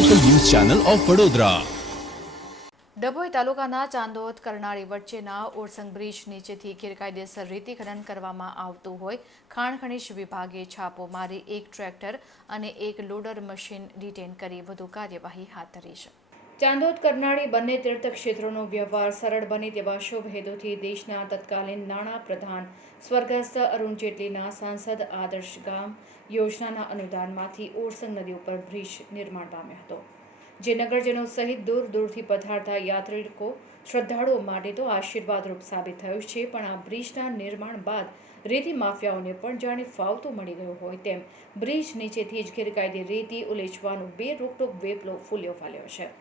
Channel of Vadodara Dabhoi તાલુકાના ચાંદોદ કરનાળી વચ્ચેના Orsang bridge નીચેથી ગેરકાયદેસર રેતી ખનન કરવામાં આવતું હોય, ખાણ ખનીજ વિભાગે છાપો મારી એક ટ્રેક્ટર અને એક લોડર મશીન ડિટેન કરી વધુ કાર્યવાહી હાથ ધરી છે. ચાંદોદ, કરનાળી બંને તીર્થક્ષેત્રોનો વ્યવહાર સરળ બને તેવા શુભ હેતુથી દેશના તત્કાલીન નાણાં પ્રધાન સ્વર્ગસ્થ અરુણ જેટલીના સાંસદ આદર્શ ગામ યોજનાના અનુદાનમાંથી ઓરસંગ નદી ઉપર બ્રિજ નિર્માણ પામ્યો હતો, જે નગરજનો સહિત દૂર દૂરથી પધારતા યાત્રિકો શ્રદ્ધાળુઓ માટે તો આશીર્વાદરૂપ સાબિત થયું છે, પણ આ બ્રિજના નિર્માણ બાદ રેતી માફિયાઓને પણ જાણે ફાવતું મળી ગયું હોય તેમ બ્રિજ નીચેથી જ ગેરકાયદે રેતી ઉલેચવાનો બે રોકટોક વેપલો ફૂલ્યો ફાલ્યો છે.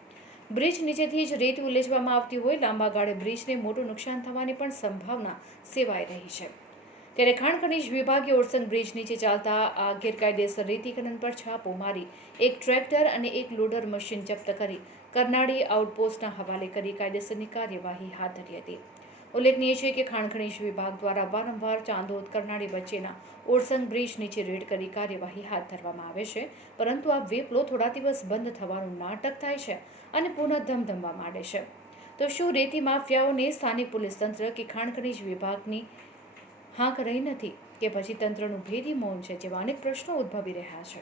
બ્રિજ નીચેથી જ રેતી ઉલેચવામાં આવતી હોય, લાંબા ગાળે બ્રિજને મોટું નુકસાન થવાની પણ સંભાવના સેવાઈ રહી છે. ત્યારે ખાણ ખનીજ વિભાગે ઓરસંગ બ્રિજ નીચે ચાલતા આ ગેરકાયદેસર રેતી પર છાપો મારી, એક ટ્રેક્ટર અને એક લોડર મશીન જપ્ત કરી, કરનાળી આઉટપોસ્ટના હવાલે કરી કાયદેસરની કાર્યવાહી હાથ ધરી હતી. ઉલ્લેખનીય છે કે ખાણ ખનીજ વિભાગ દ્વારા વારંવાર ચાંદોદ કરનાળી વચ્ચેના ઓરસંગ બ્રિજ નીચે રેડ કરી કાર્યવાહી હાથ ધરવામાં આવે છે. પરંતુ આ વેપલો થોડા દિવસ બંધ થવાનું નાટક થાય છે અને પુનઃ ધમધમવા માંડે છે. તો શું રેતી માફિયાઓને સ્થાનિક પોલીસ તંત્ર કે ખાણ વિભાગની હાંક રહી નથી કે પછી તંત્રનું ભેદી મૌન છે જેવા અનેક પ્રશ્નો ઉદ્ભવી રહ્યા છે?